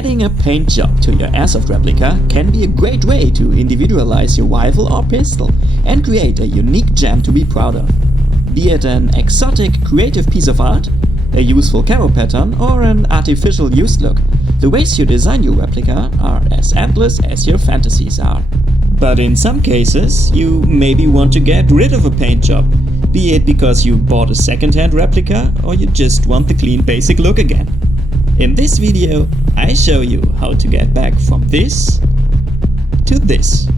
Adding a paint job to your Airsoft replica can be a great way to individualize your rifle or pistol and create a unique gem to be proud of. Be it an exotic, creative piece of art, a useful camo pattern, or an artificial used look, the ways you design your replica are as endless as your fantasies are. But in some cases, you maybe want to get rid of a paint job, be it because you bought a second-hand replica or you just want the clean basic look again. In this video, I show you how to get back from this to this.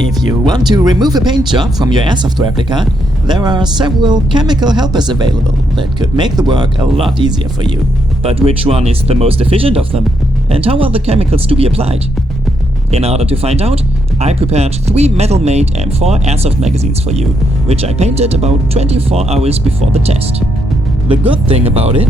If you want to remove a paint job from your Airsoft replica, there are several chemical helpers available that could make the work a lot easier for you. But which one is the most efficient of them? And how are the chemicals to be applied? In order to find out, I prepared 3 metal-made M4 Airsoft magazines for you, which I painted about 24 hours before the test. The good thing about it,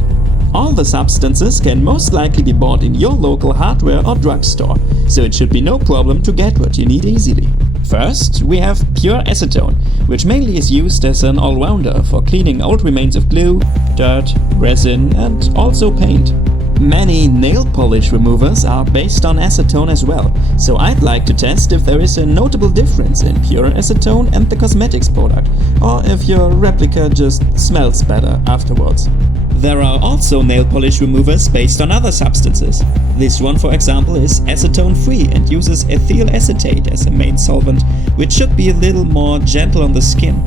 all the substances can most likely be bought in your local hardware or drugstore, so it should be no problem to get what you need easily. First, we have pure acetone, which mainly is used as an all-rounder for cleaning old remains of glue, dirt, resin and also paint. Many nail polish removers are based on acetone as well, so I'd like to test if there is a notable difference in pure acetone and the cosmetics product, or if your replica just smells better afterwards. There are also nail polish removers based on other substances. This one, for example, is acetone-free and uses ethyl acetate as a main solvent, which should be a little more gentle on the skin.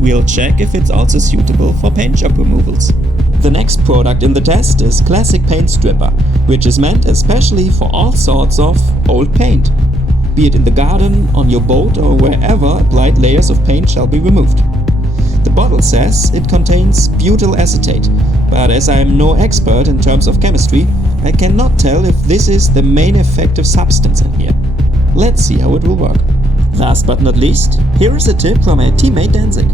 We'll check if it's also suitable for paint job removals. The next product in the test is Classic Paint Stripper, which is meant especially for all sorts of old paint. Be it in the garden, on your boat or wherever applied layers of paint shall be removed. The bottle says it contains butyl acetate, but as I am no expert in terms of chemistry, I cannot tell if this is the main effective substance in here. Let's see how it will work. Last but not least, here is a tip from my teammate Danzig.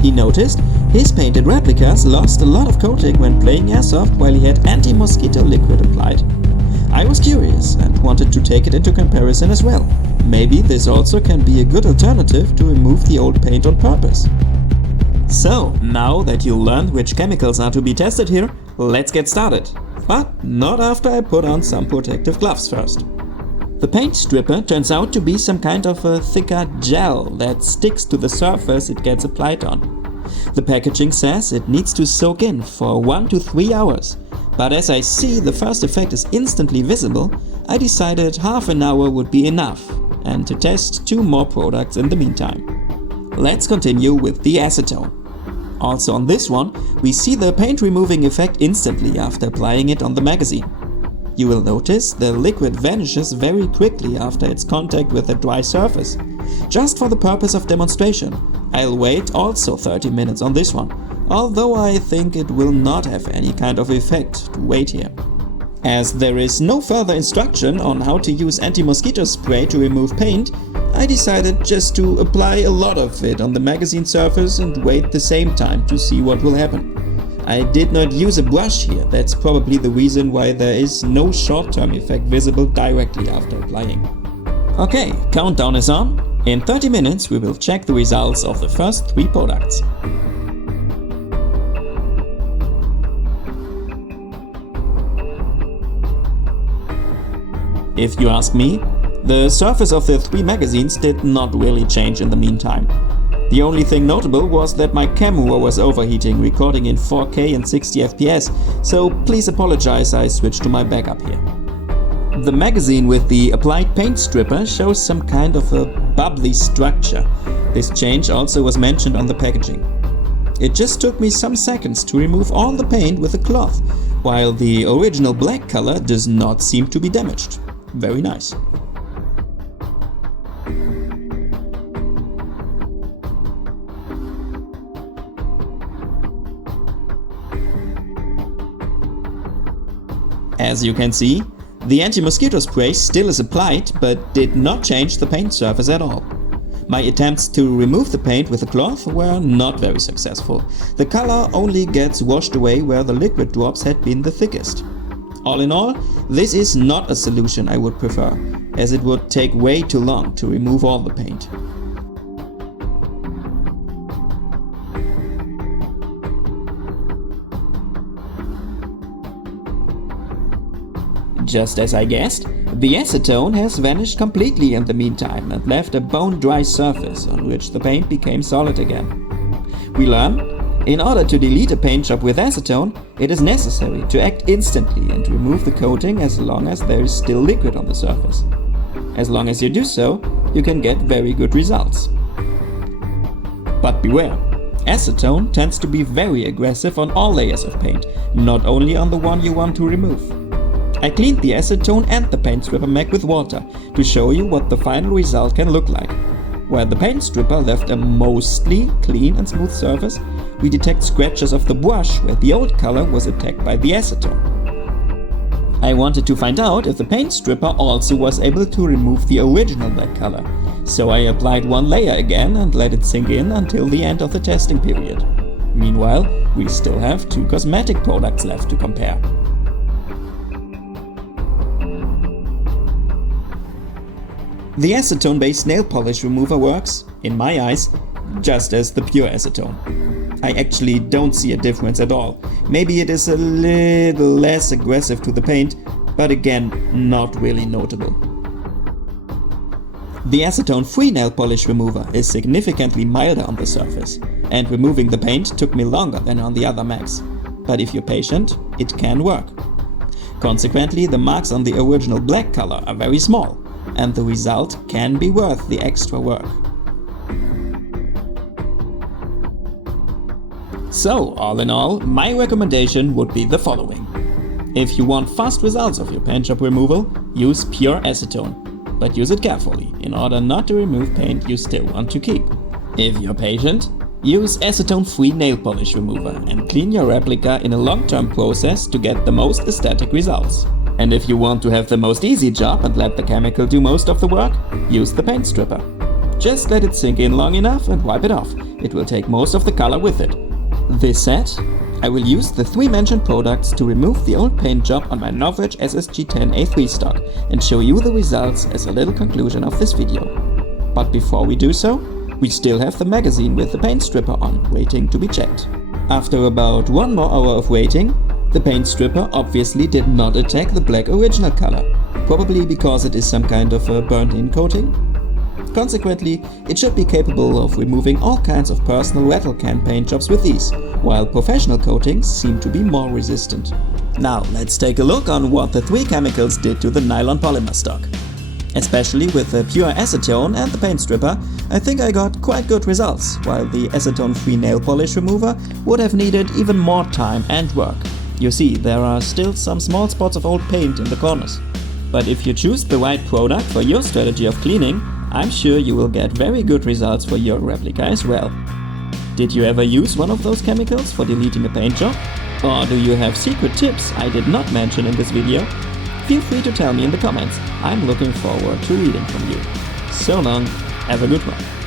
He noticed his painted replicas lost a lot of coating when playing Airsoft while he had anti-mosquito liquid applied. I was curious and wanted to take it into comparison as well. Maybe this also can be a good alternative to remove the old paint on purpose. So, now that you learned which chemicals are to be tested here, let's get started. But not after I put on some protective gloves first. The paint stripper turns out to be some kind of a thicker gel that sticks to the surface it gets applied on. The packaging says it needs to soak in for 1 to 3 hours, but as I see the first effect is instantly visible, I decided half an hour would be enough, and to test 2 more products in the meantime. Let's continue with the acetone. Also on this one, we see the paint removing effect instantly after applying it on the magazine. You will notice the liquid vanishes very quickly after its contact with a dry surface. Just for the purpose of demonstration, I'll wait also 30 minutes on this one, although I think it will not have any kind of effect to wait here. As there is no further instruction on how to use anti-mosquito spray to remove paint, I decided just to apply a lot of it on the magazine surface and wait the same time to see what will happen. I did not use a brush here, that's probably the reason why there is no short-term effect visible directly after applying. Okay, countdown is on. In 30 minutes we will check the results of the first 3 products. If you ask me, the surface of the 3 magazines did not really change in the meantime. The only thing notable was that my camo was overheating, recording in 4K and 60 FPS, so please apologize, I switched to my backup here. The magazine with the applied paint stripper shows some kind of a bubbly structure. This change also was mentioned on the packaging. It just took me some seconds to remove all the paint with a cloth, while the original black color does not seem to be damaged. Very nice. As you can see, the anti-mosquito spray still is applied, but did not change the paint surface at all. My attempts to remove the paint with a cloth were not very successful. The color only gets washed away where the liquid drops had been the thickest. All in all, this is not a solution I would prefer, as it would take way too long to remove all the paint. Just as I guessed, the acetone has vanished completely in the meantime and left a bone-dry surface on which the paint became solid again. We learn, in order to delete a paint job with acetone, it is necessary to act instantly and remove the coating as long as there is still liquid on the surface. As long as you do so, you can get very good results. But beware, acetone tends to be very aggressive on all layers of paint, not only on the one you want to remove. I cleaned the acetone and the paint stripper mag with water to show you what the final result can look like. Where the paint stripper left a mostly clean and smooth surface, we detect scratches of the brush where the old color was attacked by the acetone. I wanted to find out if the paint stripper also was able to remove the original black color, so I applied one layer again and let it sink in until the end of the testing period. Meanwhile, we still have 2 cosmetic products left to compare. The acetone-based nail polish remover works, in my eyes, just as the pure acetone. I actually don't see a difference at all. Maybe it is a little less aggressive to the paint, but again, not really notable. The acetone-free nail polish remover is significantly milder on the surface, and removing the paint took me longer than on the other mags. But if you're patient, it can work. Consequently, the marks on the original black color are very small, and the result can be worth the extra work. So, all in all, my recommendation would be the following. If you want fast results of your paint job removal, use pure acetone, but use it carefully in order not to remove paint you still want to keep. If you're patient, use acetone-free nail polish remover and clean your replica in a long-term process to get the most aesthetic results. And if you want to have the most easy job and let the chemical do most of the work, use the paint stripper. Just let it sink in long enough and wipe it off. It will take most of the color with it. This said, I will use the 3 mentioned products to remove the old paint job on my Norwich SSG10A3 stock and show you the results as a little conclusion of this video. But before we do so, we still have the magazine with the paint stripper on, waiting to be checked. After about 1 more hour of waiting, the paint stripper obviously did not attack the black original color, probably because it is some kind of a burnt-in coating. Consequently, it should be capable of removing all kinds of personal rattle can paint jobs with ease, while professional coatings seem to be more resistant. Now let's take a look on what the 3 chemicals did to the nylon polymer stock. Especially with the pure acetone and the paint stripper, I think I got quite good results, while the acetone-free nail polish remover would have needed even more time and work. You see, there are still some small spots of old paint in the corners. But if you choose the right product for your strategy of cleaning, I'm sure you will get very good results for your replica as well. Did you ever use one of those chemicals for deleting a paint job? Or do you have secret tips I did not mention in this video? Feel free to tell me in the comments. I'm looking forward to reading from you. So long, have a good one.